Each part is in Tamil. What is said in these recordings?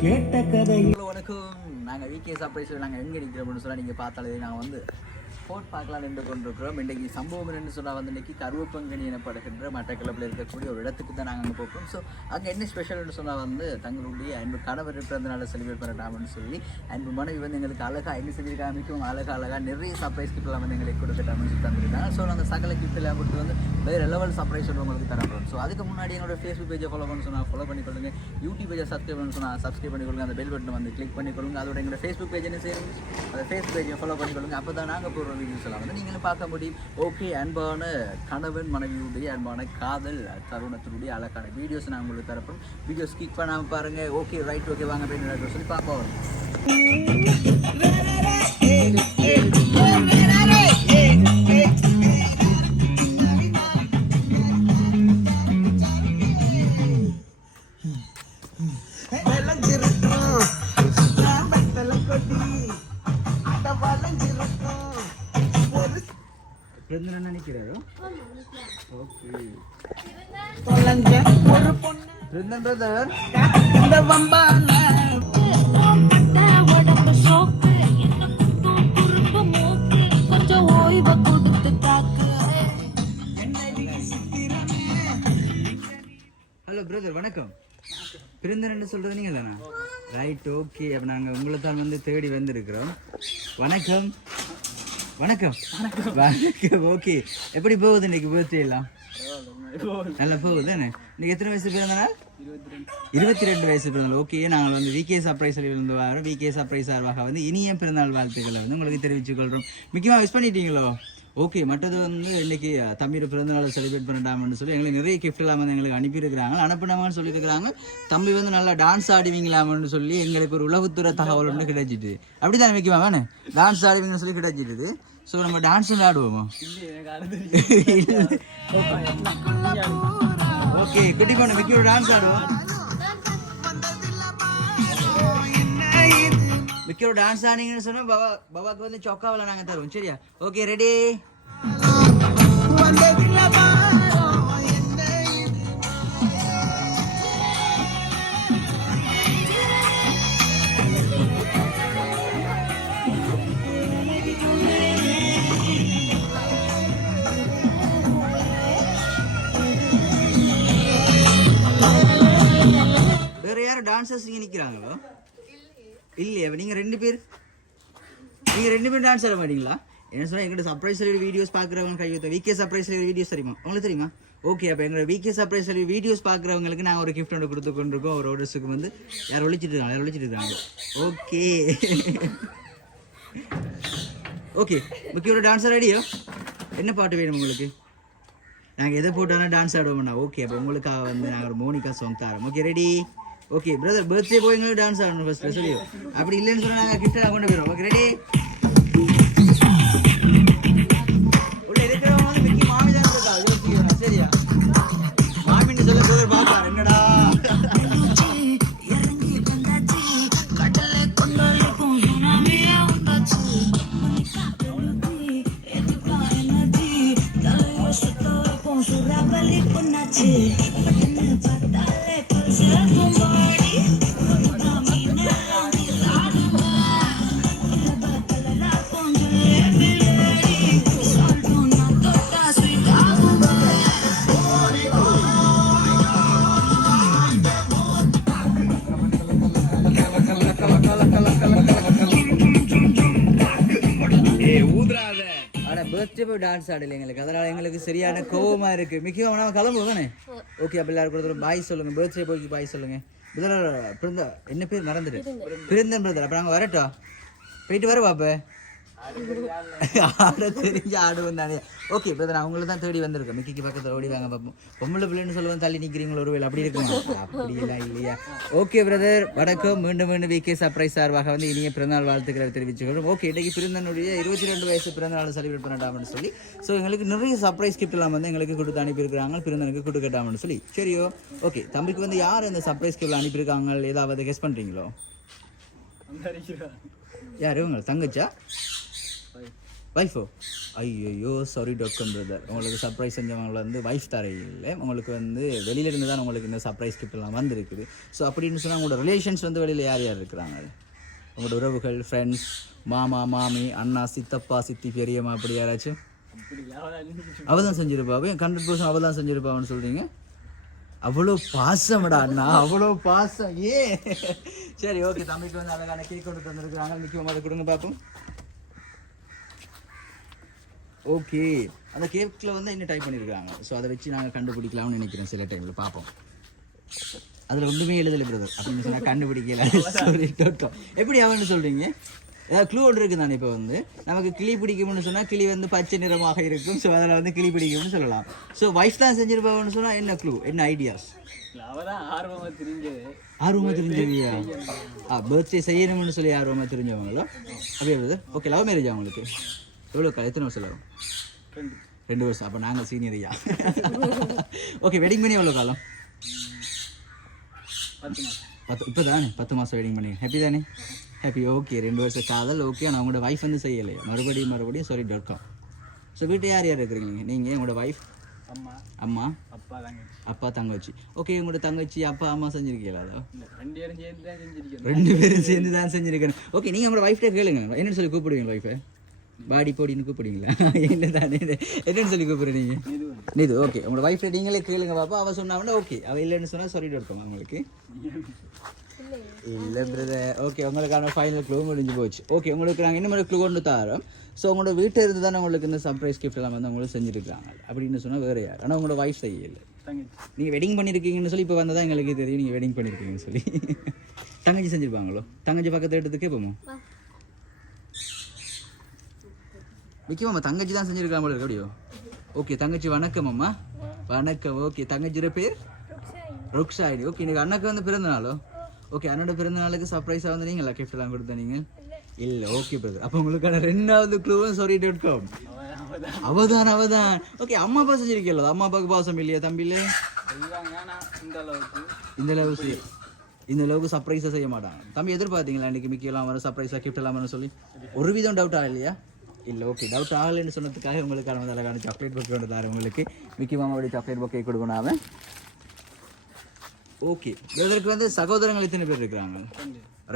கேட்ட கதை. வணக்கம். நாங்கள் விகே சர்ப்ரைஸில் நாங்கள் எங்கே நிற்கிறோம்னு சொன்னால் நீங்கள் பார்த்தாலே நாங்கள் வந்து ஃபோர்ட் பார்க்கலாம் நின்று கொண்டிருக்கிறோம். இன்றைக்கு சம்பவம் என்னென்னு சொன்னால் வந்து இன்றைக்கி கருவப்பங்கனி எனப்படுகின்ற மட்டக்களப்பில் இருக்கக்கூடிய ஒரு இடத்துக்கு தான் நாங்கள் அங்கே போகிறோம். ஸோ அங்கே என்ன ஸ்பெஷல்னு சொன்னால் வந்து தங்களுடைய அன்பு கணவர் பிறந்தநாளை செலிப்ரேட் பண்ணட்டாம்னு சொல்லி அன்பு மனைவி வந்து எங்களுக்கு அழகாக என்ன செஞ்சிருக்காங்க, மிகவும் அழகாக நிறைய சர்ப்ரைஸ் கிஃப்ட்லாம் வந்து எங்களுக்கு கொடுத்துட்டாம்னு சொல்லி தந்துருக்காங்க. ஸோ நாங்கள் சகல கிஃப்ட்லாம் கொடுத்து வந்து வேறு லெவல் சர்ப்ரைஸ் வந்து உங்களுக்கு தரப்போம். ஸோ அதுக்கு முன்னாடி என்னோட ஃபேஸ்புக் பேஜை ஃபாலோ பண்ண சொன்னால் ஃபாலோ பண்ணிக்கொள்ளுங்க, யூடியூப் பேஜை சப்ஸ்கிரைப் பண்ண சொன்னால் சப்ஸ்கிரைப் பண்ணிக்கொள்ளுங்க, அந்த பெல் பட்டன் வந்து கிளிக் பண்ணிக்கொள்ளுங்க. அதோட எங்களோட ஃபேஸ்புக் பேஜ் என்ன செய்யுங்க, அந்த ஃபேஸ்புக் பேஜை ஃபாலோ பண்ணிக்கொள்ளுங்க. அப்போ தான் நாங்கள் போடுற வீடியோஸ் எல்லாம் வந்து நீங்களும் பார்க்க முடியும். ஓகே, அன்பான கணவன் மனைவியுடைய அன்பான காதல் தருணத்தினுடைய அழகான வீடியோஸ் நான் உங்களுக்கு தரப்போம். வீடியோ ஸ்கிப் பண்ணாமல் பாருங்கள். ஓகே ரைட், ஓகே வாங்க போய் சொல்லி பார்ப்போம். நினைக்கிறாரோ ஹலோ பிரதர், வணக்கம். பிறந்தன்னு சொல்றது நீங்க இல்லைண்ணா? Right, okay. அப்போ நாங்கள் உங்களை தான் வந்து தேடி வந்திருக்கிறோம். வணக்கம். வணக்கம் வணக்கம். ஓகே, எப்படி போகுது இன்னைக்கு பர்த்டே எல்லாம்? நல்லா போகுது தானே? இன்னைக்கு எத்தனை வயசு பிறந்தனால? 22 வயசு பிறந்தநாள். ஓகே, நாங்கள் வந்து விகே சர்ப்ரைஸில் இருந்து வரோம். விகே சர்ப்ரைஸ் சார்பாக வந்து இனிய பிறந்தநாள் வாழ்த்துக்களை வந்து உங்களுக்கு தெரிவித்துக் கொள்கிறோம். முக்கியமாக விஷ் பண்ணிட்டீங்களோ? ஓகே, மற்றது வந்து இன்னைக்கு தம்பியோட பிறந்தநாளை செலிப்ரேட் பண்ணிட்டாமன்னு சொல்லி எங்களுக்கு நிறைய கிஃப்ட் எல்லாம் வந்து எங்களுக்கு அனுப்பியிருக்கிறாங்க, அனுப்பினாமன்னு சொல்லியிருக்கிறாங்க. தம்பி வந்து நல்லா டான்ஸ் ஆடுவீங்களாமன்னு சொல்லி எங்களுக்கு ஒரு உளவுத்துறை தகவல் ஒன்று கிடைச்சிட்டு. அப்படி தான் முக்கியமாக வேணே டான்ஸ் ஆடுவீங்கன்னு சொல்லி கிடைச்சிட்டு. ஸோ நம்ம டான்ஸ் ஆடுவோமா? ஓகே, குட்டி பொண்ணு மிக்கி ஒரு டான்ஸ் ஆடுவோம். மிக்கி ஒரு டான்ஸ் ஆனீங்கன்னு சொன்னா பாபாக்கு வந்து சொக்காவில் நாங்கள் தருவோம். சரியா? Okay, ready? வேற யாரும் டான்சர்ஸ் இங்கே நிற்கிறாங்களோ? இல்லையா? நீங்கள் ரெண்டு பேர் டான்ஸ் ஆட மாட்டீங்களா? என்ன சொன்னால் எங்களோட சர்ப்ரைஸ் வீடியோஸ் பார்க்குறவங்க கையெழுத்த விகே சர்ப்ரைஸ் வீடியோஸ் தெரியுமா உங்களுக்கு? தெரியுமா? ஓகே, அப்போ எங்களோட விகே சர்ப்ரைஸ் வீடியோஸ் பார்க்குறவங்களுக்கு நாங்கள் ஒரு கிஃப்ட் ஒன்று கொடுத்து கொண்டிருக்கோம். ஒரு ஆர்டர்ஸுக்கு வந்து யாரும் ஒழிச்சிட்டு இருக்காங்க. ஓகே ஓகே, முக்கியோட டான்ஸர் ரெடியோ? என்ன பாட்டு வேணும் உங்களுக்கு? நாங்கள் எதை போட்டாலும் டான்ஸ் ஆடுவோம்ண்ணா. ஓகே, அப்போ உங்களுக்காக வந்து நாங்கள் ஒரு மோனிகா சாங் தரோம். Okay, ready? Okay brother, birthday போய் எங்களுக்கு டான்ஸ் ஆடணும் ஃபர்ஸ்ட் சொல்லியோ. அப்படி இல்லைன்னு சொன்னால் நாங்கள் கிஃப்ட் கொண்டு போயிடுவோம். Okay, ready? உள்ள இருக்கிறவங்க வந்து மிக்கி மாமி தான் இருக்கா, யோசிக்கணும். சரியா? மாமின்னு சொல்ல பேர் பாப்பா என்னடா? பர்த்டே போய் டான்ஸ் ஆடல எங்களுக்கு, அதனால எங்களுக்கு சரியான கோவமா இருக்கு. மிக்கி நாம கிளம்புவோம் தானே? ஓகே, அப்போ எல்லாரும் கூட பாய் சொல்லுங்க. பர்த்டே போய் பாய் சொல்லுங்க. பிறந்த என்ன பேர் மறந்துட்டு? பிறந்தன் பிரதர். அப்போ நாங்கள் வரட்டோம், போயிட்டு வர பாப்ப ஆட தெரிஞ்ச ஆடுவோம் தானே. ஓகே பிரதர், அவங்கள தான் தேடி வந்திருக்கோம். மிக்கிக்கு பக்கத்தில் ஓடி வாங்க பார்ப்போம். பொம்பளை பிள்ளைன்னு சொல்லுவோம், தள்ளி நிற்கிறீங்களோ ஒரு வேலை அப்படி இருக்குமா? அப்படியெல்லாம் இல்லையா? ஓகே பிரதர், வணக்கம். மீண்டும் விகே சர்ப்ரைஸ் சார்பாக வந்து இனிய பிறந்தநாள் வாழ்த்துக்களை தெரிவிச்சுக்கிறோம். ஓகே, இன்றைக்கு பிறந்தனுடைய 22 வயசு பிறந்தநாள் செலிப்ரேட் பண்ணட்டாம்னு சொல்லி ஸோ எங்களுக்கு நிறைய சர்ப்ரைஸ் கிஃப்ட் எல்லாம் வந்து எங்களுக்கு கொடுத்து அனுப்பியிருக்கிறாங்க, பிறந்தனுக்கு கொடுக்கட்டாம்னு சொல்லி. சரியோ? ஓகே, தம்பிக்கு வந்து யார் இந்த சர்ப்ரைஸ் கிஃப்ட் அனுப்பியிருக்காங்க ஏதாவது கெஸ் பண்ணுறீங்களோ? யாரு? உங்களை தங்கச்சா? வைஃபோ? ஐயோ சாரி டாக்டர் பிரதர், உங்களுக்கு சர்ப்ரைஸ் செஞ்சவங்களை வந்து வைஃப் தரையில்லை, உங்களுக்கு வந்து வெளியிலேருந்து தான் உங்களுக்கு இந்த சர்ப்ரைஸ் கிஃப்ட் எல்லாம் வந்துருக்குது. ஸோ அப்படின்னு சொன்னால் உங்களோட ரிலேஷன்ஸ் வந்து வெளியில் யார் யார் இருக்கிறாங்க? உங்களோட உறவுகள், ஃப்ரெண்ட்ஸ், மாமா மாமி, அண்ணா, சித்தப்பா, சித்தி, பெரியம்மா, அப்படி யாராச்சும்? அவள் தான் செஞ்சிருப்பாவே, 100% அவள் தான் செஞ்சிருப்பான்னு சொல்கிறீங்க. அவ்வளோ பாசம்டா அண்ணா, அவ்வளோ பாசம். ஏ சரி ஓகே, தம்பிக்கு வந்து அழகான கேக் கொண்டு வந்துருக்குறாங்க. நிற்கும் அதை கொடுங்க பார்ப்போம். ஓகே, அந்த கேக்கில் வந்து என்ன டைப் பண்ணியிருக்காங்க, ஸோ அதை வச்சு நாங்கள் கண்டுபிடிக்கலாம்னு நினைக்கிறேன். சில டைமில் பார்ப்போம். அதில் ஒன்றுமே எழுதலை பிரதர் அப்படின்னு சொன்னால் கண்டுபிடிக்கல. எப்படி அவன்னு சொல்கிறீங்க? ஏதாவது க்ளூ ஒன்று இருக்குது தானே. இப்போ வந்து நமக்கு கிளி பிடிக்கும்னு சொன்னால் கிளி வந்து பச்சை நிறமாக இருக்கும். ஸோ அதில் வந்து கிளி பிடிக்கும்னு சொல்லலாம். ஸோ வைஃப் தான் செஞ்சிருப்பான்னு சொன்னால் என்ன க்ளூ, என்ன ஐடியாஸ்? ஆர்வமாக தெரிஞ்சவியா? பர்த்டே செய்யணும்னு சொல்லி ஆர்வமாக தெரிஞ்சவங்களோ? அப்படியே பிரதர். ஓகே, லவ் மேரேஜ் அவங்களுக்கு எவ்வளோ காலம், எத்தனை வருஷம் வரும்? 2 வருஷம். அப்போ நாங்கள் சீனியரையா? ஓகே, வெட்டிங் பண்ணி எவ்வளோ காலம்? 10 இப்போ தானே 10 மாதம் வெட்டிங் பண்ணி. ஹாப்பி தானே? ஹாப்பி. ஓகே, 2 வருஷம் காதல். ஓகே, ஆனால் உங்களோட வைஃப் வந்து செய்யலையா? மறுபடியும் சாரி டாட். ஸோ வீட்டு யார் யார் இருக்கிறீங்க? நீங்கள், உங்களோட வைஃப், அம்மா, அப்பா, தங்கச்சி. ஓகே, உங்களோட தங்கச்சி, அப்பா, அம்மா செஞ்சிருக்கீங்களா? அதோ 2 பேரும் சேர்ந்து தான் செஞ்சுருக்கேன். ஓகே, நீங்கள் உங்களோட வைஃப்டே கேளுங்க, என்னன்னு சொல்லி கூப்பிடுவீங்க வைஃபை? பாடி போடின்னு கூப்பிடுவீங்களா? என்ன தானே என்னன்னு சொல்லி கூப்பிடுறீங்க? இது ஓகே, உங்களோட வைஃபை நீங்களே கேளுங்க பாப்பா. அவள் சொன்னாங்கன்னா ஓகே, அவள் இல்லைன்னு சொன்னால் சாரி டாட். உங்களுக்கு இல்லை பிரதர். ஓகே, உங்களுக்கான ஃபைனல் க்ளூ முடிஞ்சு போச்சு. ஓகே, உங்களுக்கு நாங்கள் இன்னும் க்ளூ கொண்டு தரோம். ஸோ உங்களோட வீட்டில் இருந்து தானே உங்களுக்கு இந்த சர்ப்ரைஸ் கிஃப்ட் எல்லாம் வந்து உங்களுக்கு செஞ்சுருக்காங்க அப்படின்னு சொன்னால் வேறு யார்? ஆனால் உங்களோட வைஃப் செய்யலை. நீங்கள் வெட்டிங் பண்ணியிருக்கீங்கன்னு சொல்லி இப்போ வந்ததான் எங்களுக்கு தெரியும் நீங்கள் வெட்டிங் பண்ணியிருக்கீங்கன்னு சொல்லி. தங்கச்சி செஞ்சுருப்பாங்களோ? தங்கச்சி பக்கத்தில் எடுத்துக்கே போமோ? விக்கிமாம்மா தங்கச்சி தான் செஞ்சுருக்காங்க போல அப்படியோ? ஓகே, தங்கச்சி வணக்கம் அம்மா. வணக்கம். ஓகே, தங்கச்சியோட பேர் ருக்ஷாயினி. ஓகே, இன்னைக்கு அண்ணாக்கு வந்து பிறந்த நாளோ? ஓகே, அண்ணோட பிறந்த நாளுக்கு சர்ப்ரைஸாக வந்து நீங்களா கிஃப்ட் எல்லாம் கொடுத்த நீங்கள்? இல்லை. ஓகே பிரதர், அப்போ உங்களுக்கான 2வது க்ளூவும் சாரி டாட் காம். அவதான். ஓகே, அம்மா அப்பா செஞ்சிருக்கீங்களா? அம்மா அப்பாவுக்கு பாசம் இல்லையா தம்பியில்? இந்த அளவுக்கு சர்ப்ரைஸாக செய்ய மாட்டாங்க. தம்பி எதிர்பார்த்தீங்களா இன்றைக்கி மிக்கலாம் வர சர்ப்ரைஸாக கிஃப்ட் எல்லாம் சொல்லி? ஒரு விதம் டவுட் ஆகலையா? இல்லை. ஓகே, டவுட் ஆகலைன்னு சொன்னதுக்காக உங்களுக்கான வந்து அழகான சாக்லேட் பொக்கே கொண்டு தரேன். உங்களுக்கு மிக்கி மாமாவுடைய சாக்லேட் பொக்கே கொடுக்கணும். ஓகே, இதற்கு வந்து சகோதரங்கள் எத்தனை பேர் இருக்கிறாங்க?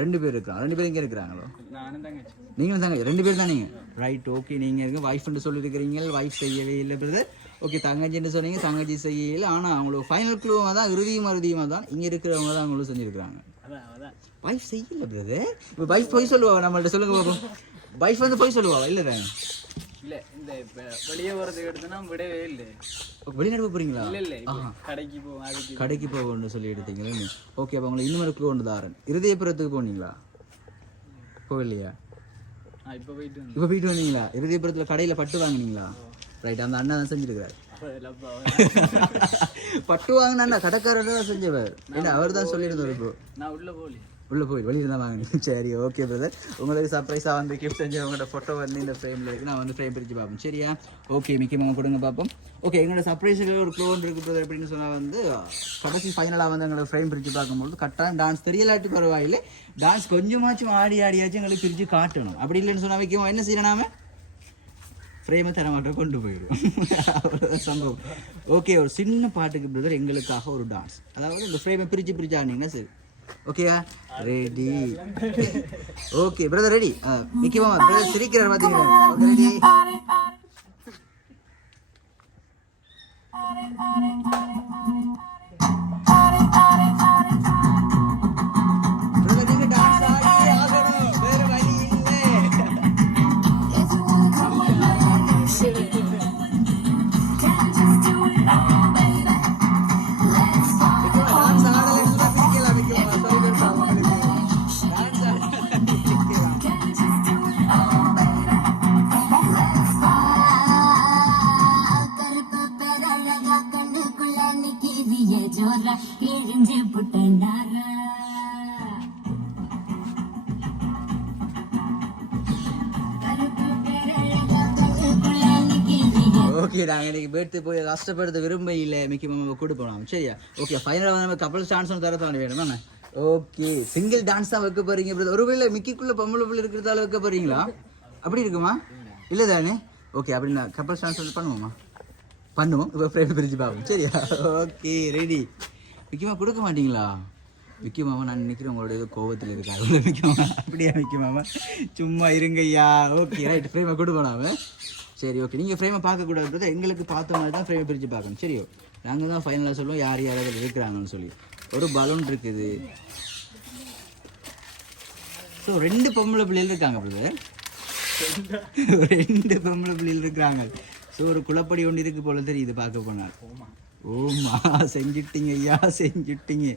2 பேர் இருக்கிறாங்க. 2 பேர் இங்கே இருக்கிறாங்களோ? நீங்களும் தாங்க 2 பேர் தான் நீங்கள். ரைட். ஓகே, நீங்கள் இருங்க வைஃப்னு சொல்லியிருக்கிறீங்க. வைஃப் செய்யவே இல்லை பிரதர். ஓகே, தங்கச்சின்னு சொன்னீங்க, தங்கச்சி செய்யலை. ஆனால் அவங்களுக்கு ஃபைனல் க்ளூவாக தான் இறுதியுமாக தான் இங்கே இருக்கிறவங்க தான் அவங்களும் செஞ்சுருக்கிறாங்க. வைஃப் செய்யலை பிரதர். இப்போ வைஃப் போய் சொல்லுவாங்க நம்மள்ட்ட, சொல்லுங்க பார்ப்போம். வைஃப் வந்து போய் சொல்லுவா? இல்லை தானே. இல்லை, இந்த வெளியே போகிறதுக்கு எடுத்தோன்னா விடவே இல்லை. வெளிநாடு போகிறீங்களா? இல்லை, கடைக்கு போகணும்னு சொல்லி எடுத்தீங்களே. ஓகே, அப்போ உங்களை இன்னும் க்ளூ ஒன்று தாரன். இருதயபுரத்துக்கு போனீங்களா? போகலையா? இப்போ போயிட்டு வந்தீங்களா? இருதயபுரத்தில் கடையில் பட்டு வாங்கினீங்களா? ரைட், அந்த அண்ணா தான் செஞ்சுருக்காரு. பட்டு வாங்கினா கடைக்காரர் தான் செஞ்சவர். ஏன்னா அவர் தான் சொல்லியிருந்தார். இப்போ நான் உள்ளே போய் வெளியில் தான் வாங்கினேன். சரி, ஓகே பிரதர், உங்களுக்கு சர்ப்ரைஸாக வந்து கிஃப்ட் செஞ்சு உங்களோட ஃபோட்டோ வந்து இந்த ஃப்ரேமில் இருக்குது. நான் வந்து ஃப்ரேம் பிரித்து பார்ப்போம். சரியா? ஓகே, மிக்கமாக கொடுங்க பார்ப்போம். ஓகே, எங்களோட சர்ப்ரைஸுக்கு ஒரு க்ளோன் இருக்குது பிரதர் அப்படின்னு சொன்னால் வந்து கடைசி ஃபைனலாக வந்து எங்களோட ஃப்ரேம் பிரித்து பார்க்கும்போது கரெக்டாக டான்ஸ் தெரியலாட்டி பரவாயில்லை, டான்ஸ் கொஞ்சமாச்சும் ஆடியாச்சும் எங்களுக்கு பிரித்து காட்டணும். அப்படி இல்லைன்னு சொன்னால் வைக்கமா என்ன செய்யணும்? நாம ஃப்ரேமை தரமாட்ட கொண்டு போயிடுவோம். அவ்வளோதான் சம்பவம். ஓகே, ஒரு சின்ன பாட்டுக்கு பிரதர் எங்களுக்காக ஒரு டான்ஸ், அதாவது இந்த ஃப்ரேமை பிரித்து ஆடினீங்கன்னா சரி. ஓகேயா? Ready? Okay brother, ready? Mickey மாமா பிரதர் சிரிக்கிறார் பார்த்தீங்களா? Okay, ready? ஓகே, நாங்கள் இன்றைக்கி பேர்த்து போய் கஷ்டப்படுத்த விரும்ப இல்லை, மிக்கி மாமா கூட்டு போகலாம். சரியா? ஓகே, ஃபைனலாக வந்து நம்ம கப்பல்ஸ் டான்ஸ் ஒன்று தரத்தாண்டி வேணுமாண்ணே? ஓகே, சிங்கிள் டான்ஸ் தான் வைக்க போகிறீங்க பிரதர். ஒருவேளை மிக்கிக்குள்ளே பொம்பளை பிள்ளை இருக்கிறதால வைக்க போகிறீங்களா? அப்படி இருக்குமா? இல்லை தானே? ஓகே, அப்படி நான் கப்பல் ஸ்டான்ஸ் வந்து பண்ணுவோமா? பண்ணுவோம். இப்போ ஃப்ரெண்ட் பிரிச்சு பார்ப்போம். சரியா? Okay, ready. விக்கிமா கொடுக்க மாட்டீங்களா? விக்கி மாமா, நான் நினைக்கிறேன் உங்களோட ஏதோ கோவத்தில் இருக்காங்க. விக்கி மாமா, அப்படியா விக்கி மாமா? சும்மா இருங்கய்யா. ஓகே ரைட், ஃப்ரேமை கொடுக்கலாமே. சரி ஓகே, நீங்கள் ஃப்ரேமை பார்க்கக்கூடாது, எங்களுக்கு பார்த்த மாதிரி தான் ஃப்ரேமை பிரித்து பார்க்கணும். சரியோ? நாங்கள் தான் ஃபைனலாக சொல்லுவோம் யார் யார் அதில் இருக்கிறாங்கன்னு சொல்லி. ஒரு பலூன் இருக்குது. ஸோ 2 பொம்பளை பிள்ளைகள் இருக்காங்க பிரதர். 2 பொம்பளை பிள்ளைகள் இருக்கிறாங்க. ஸோ ஒரு குளப்படி ஒன்று இருக்குது போல தெரியுது பார்க்க போனால். ஓமா, செஞ்சுட்டிங்க ஐயா, செஞ்சுட்டிங்க.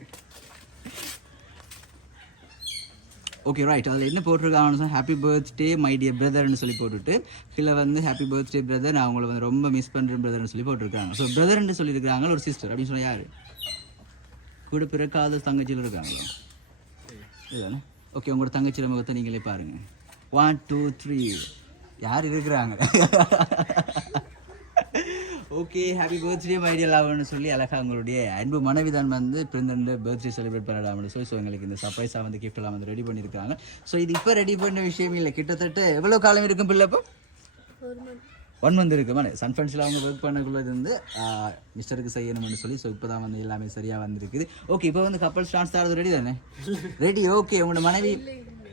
ஓகே ரைட், அதில் என்ன போட்டிருக்காங்கன்னு சொன்னால் ஹாப்பி பர்த்டே மை டியர் பிரதர்னு சொல்லி போட்டுட்டு கீழே வந்து ஹாப்பி பர்த்டே பிரதர், நான் அவங்களை வந்து ரொம்ப மிஸ் பண்ணுறேன் பிரதர்னு சொல்லி போட்டிருக்காங்க. ஸோ பிரதர்ன்னு சொல்லியிருக்காங்க, ஒரு சிஸ்டர் அப்படின்னு சொன்னால் யார்? கூட பிறக்காத தங்கச்சியில் இருக்காங்களா? இதுதானே? ஓகே, உங்களோட தங்கச்சி முகத்தை நீங்களே பாருங்கள். 1 2 3 யார் இருக்கிறாங்க? Okay, happy birthday my dear லவ்னு சொல்லி அழகாக உங்களுடைய அன்பு மனைவி தான் வந்து பிறந்த பர்த்டே செலிப்ரேட் பண்ணலாம்னு சொல்லி ஸோ எங்களுக்கு இந்த சர்ப்ரைஸாக வந்து கிஃப்ட் எல்லாம் வந்து ரெடி பண்ணியிருக்காங்க. ஸோ இது இப்போ ரெடி பண்ண விஷயம் இல்லை, கிட்டத்தட்ட எவ்வளோ காலம் இருக்கும் பிள்ளை? இப்போ 1 மந்த் இருக்கு. மேலே சன்ஃபன்ஸில் அவங்க ஒர்க் பண்ணக்குள்ளது வந்து மிஸ்டருக்கு செய்யணும்னு சொல்லி ஸோ இப்போ தான் வந்து எல்லாமே சரியாக வந்துருக்குது. ஓகே, இப்போ வந்து கப்பல் ஸ்டான்ஸ் தரது ரெடி தானே? ரெடி. ஓகே, உங்களோட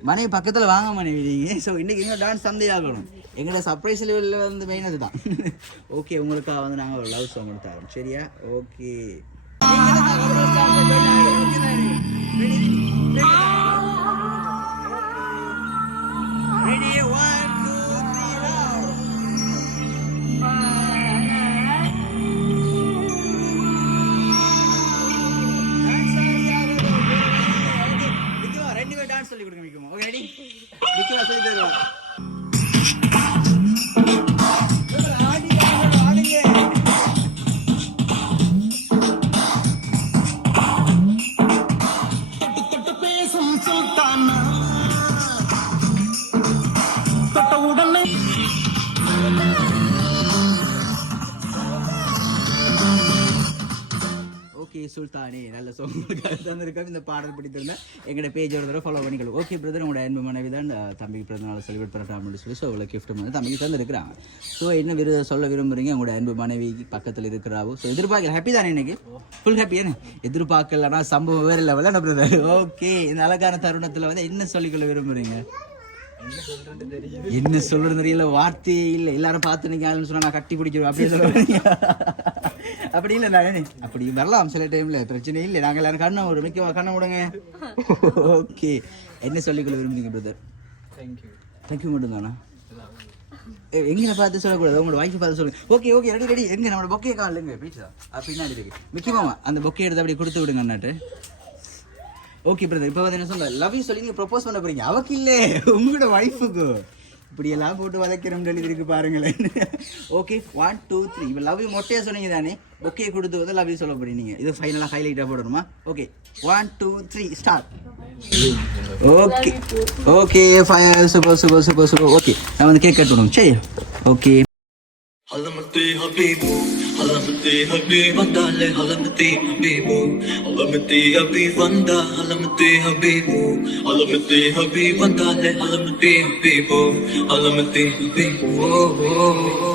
மனைவி பக்கத்தில் வாங்க மனைவி நீங்கள். ஸோ இன்றைக்கி எங்கே டான்ஸ் தந்தையாகணும். எங்களோட சர்ப்ரைஸ் லெவலில் வந்து மெயின் அது தான். ஓகே, உங்களுக்காக வந்து நாங்கள் ஒரு லவ் சாங் ஒன்று தரோம். சரியா? ஓகே, சொல்லி கொடுங்க மிக்குமா. Okay ready? மிக்குமா சொல்லி தருவா. ஓகே சுல்தானே, நல்ல சோங்களுக்காக தந்திருக்கோம். இந்த பாடல் பிடித்திருந்தா எங்களோட பேஜ் ஒரு தடவை ஃபாலோ பண்ணிக்கலாம். ஓகே பிரதர், உங்களோட அன்பு மனைவி தான் தம்பிக்கு பிறந்தநாள் செலிப்ரேட் பண்ணட்டாம்னு சொல்லி ஸோ அவ்வளோ கிஃப்ட் வந்து தம்பிக்கு தந்துருக்குறாங்க. ஸோ என்ன சொல்ல விரும்புகிறீங்க உங்களோட அன்பு மனைவிக்கு பக்கத்தில் இருக்கிறாவோ? ஸோ எதிர்பார்க்கல, ஹாப்பி தானே இன்னைக்கு? ஃபுல் ஹாப்பியானே? எதிர்பார்க்கலன்னா சம்பவம் வேறு லெவலில் என்ன பிரதர்? ஓகே, இந்த அழகான தருணத்தில் வந்து என்ன சொல்லிக்கொள்ள விரும்புகிறீங்க? என்ன சொல்றது தெரியல, வார்த்தையே இல்லை. எல்லாரும் பார்த்து நிற்காதுன்னு சொன்னால் நான் கட்டி பிடிச்சிருவேன் அப்படின்னு சொல்லுவாங்க. அப்படி இல்லை நானே அப்படி வரலாம் சில டைம்ல, பிரச்சனை இல்லை. நாங்கள் எல்லாரும் கண்ணை ஒரு மிக்க கண்ணை விடுங்க. ஓகே, என்ன சொல்லிக்கொள்ள விரும்புறீங்க பிரதர்? தேங்க்யூ மட்டும் தானா? எங்களை பார்த்து சொல்லக்கூடாது, உங்களோட வைஃப் பார்த்து சொல்லுங்க. Okay okay, ready ready. எங்க நம்மளோட பொக்கே காலிங்க பீச்சா பின்னாடி இருக்கு. மிக்கி மாமா அந்த பொக்கே எடுத்து அப்படி கொடுத்து விடுங்க அண்ணாட்டு. ஓகே பிரதர், இப்போ வந்து என்ன சொல்ல லவ் யூ சொல்லி நீங்கள் ப்ரொப்போஸ் பண்ண போறீங்க. அவக்கு இல்லை, உங்களோட ஒய்ஃபுக்கு. இப்படி எல்லாம் போட்டு வளைக்கிறோம் எழுதிருக்கு பாருங்களேன். ஓகே 1 2 3. இப்போ லவ் யூ மொட்டையாக சொன்னீங்க தானே, பொக்கே கொடுத்து வந்து லவ் யூ சொல்ல போறீங்க. இது ஃபைனலாக ஹைலைட்டாக போடணுமா? Okay 1 2 3 start. Okay okay super super super super. Okay, நான் வந்து கேக் கட் பண்ணுவோம். சரி ஓகே. علامتي حبيبو علامتي حبيب وندالي علامتي حبيبو علامتي حبيب وندا علامتي حبيبو علامتي حبيب وندالي علامتي حبيبو علامتي حبيبو